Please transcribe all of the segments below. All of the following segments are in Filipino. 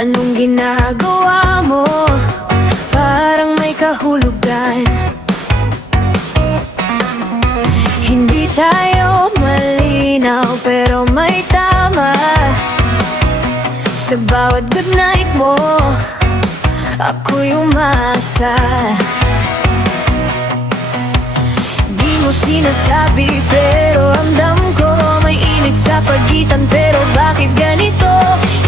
Anong ginagawa mo? Parang may kahulugan. Hindi tayo malinaw pero may tama. Sa bawat goodnight mo, ako'y umasa. Di mo sinasabi pero ramdam ko may init sa pagitan. Pero bakit ganito?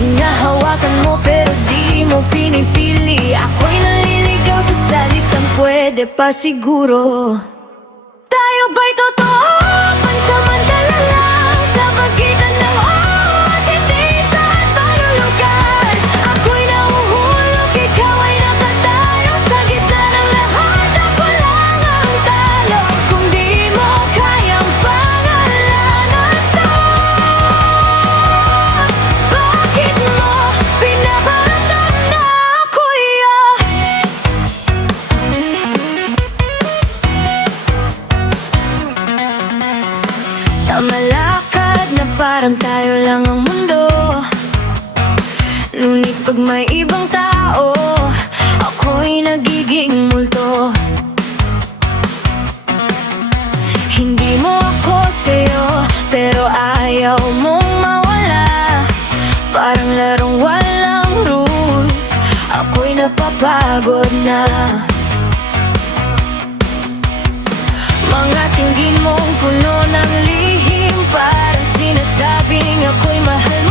Hinahawakan mo pero di mo pinipili. Ako'y naliligaw sa salitang pwede pa siguro. Tayo ba'y totoo? Pansamantala lang sa pagitan ng oo at hindi saan parang lugar. Ako'y nahuhulog, ikaw ay nakatayo sa gitna ng lahat. Ako lang ang talo kung di mo kayang pangalanan to. Bakit mo pinaparamdam na ako'y tamalakad na parang tayo lang ang mundo. Ngunit pag may ibang tao, ako'y nagiging multo. Hindi mo ako sa'yo, pero ayaw mong mawala. Parang larong walang rules, ako'y napapagod na. Mga tingin mong puno ng lihim, parang sinasabing ako'y mahal